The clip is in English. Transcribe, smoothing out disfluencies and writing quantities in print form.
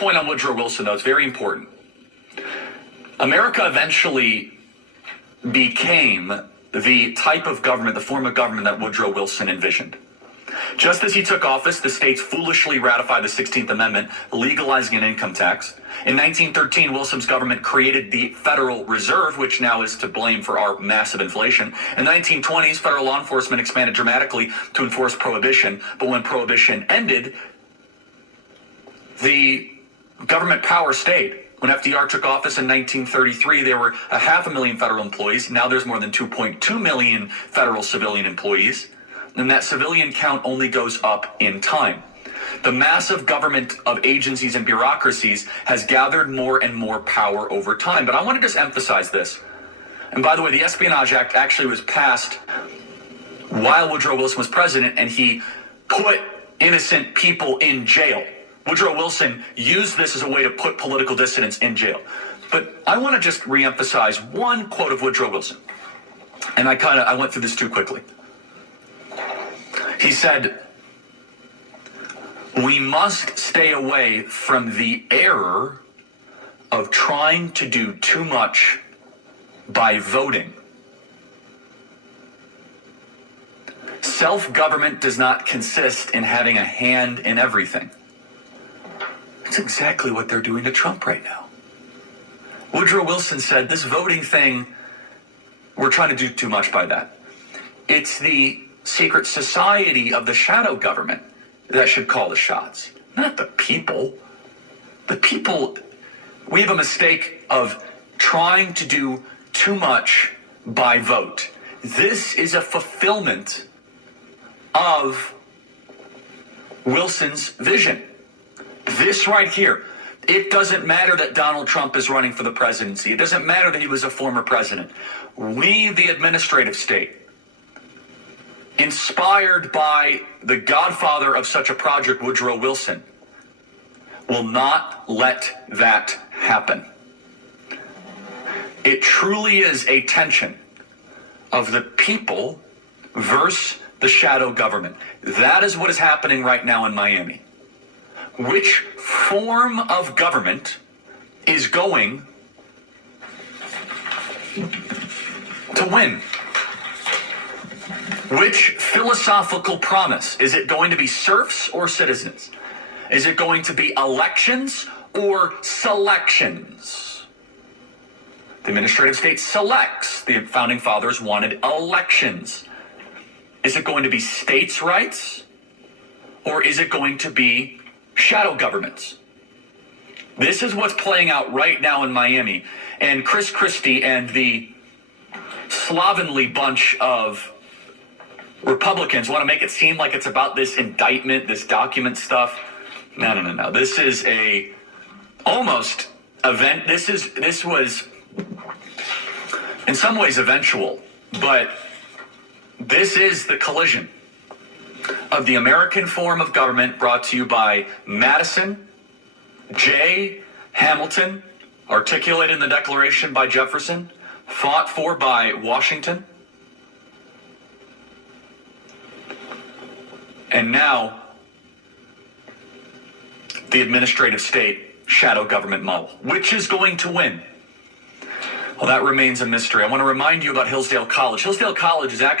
point on Woodrow Wilson, though, is very important. America eventually became the type of government, the form of government that Woodrow Wilson envisioned. Just as he took office, the states foolishly ratified the 16th Amendment, legalizing an income tax. In 1913, Wilson's government created the Federal Reserve, which now is to blame for our massive inflation. In the 1920s, federal law enforcement expanded dramatically to enforce prohibition. But when prohibition ended, the government power stayed. When FDR took office in 1933, there were 500,000 federal employees. Now there's more than 2.2 million federal civilian employees. And that civilian count only goes up in time. The massive government of agencies and bureaucracies has gathered more and more power over time. But I want to just emphasize this. And by the way, the Espionage Act actually was passed while Woodrow Wilson was president, and he put innocent people in jail. Woodrow Wilson used this as a way to put political dissidents in jail. But I want to just reemphasize one quote of Woodrow Wilson. And I went through this too quickly. He said, "We must stay away from the error of trying to do too much by voting. Self-government does not consist in having a hand in everything." That's exactly what they're doing to Trump right now. Woodrow Wilson said, this voting thing, we're trying to do too much by that. It's the secret society of the shadow government that should call the shots, not the people. The people, we have a mistake of trying to do too much by vote. This is a fulfillment of Wilson's vision. This right here. It doesn't matter that Donald Trump is running for the presidency. It doesn't matter that he was a former president. We, the administrative state, inspired by the godfather of such a project, Woodrow Wilson, will not let that happen. It truly is a tension of the people versus the shadow government. That is what is happening right now in Miami. Which form of government is going to win? Which philosophical promise? Is it going to be serfs or citizens? Is it going to be elections or selections? The administrative state selects. The founding fathers wanted elections. Is it going to be states' rights or is it going to be shadow governments? This is what's playing out right now in Miami. And Chris Christie and the slovenly bunch of Republicans want to make it seem like it's about this indictment, this document stuff. No. This is a almost event. This was in some ways eventual, but this is the collision of the American form of government brought to you by Madison, J. Hamilton, articulated in the Declaration by Jefferson, fought for by Washington, and now the administrative state shadow government model. Which is going to win? Well, that remains a mystery. I want to remind you about Hillsdale College. Hillsdale College is actually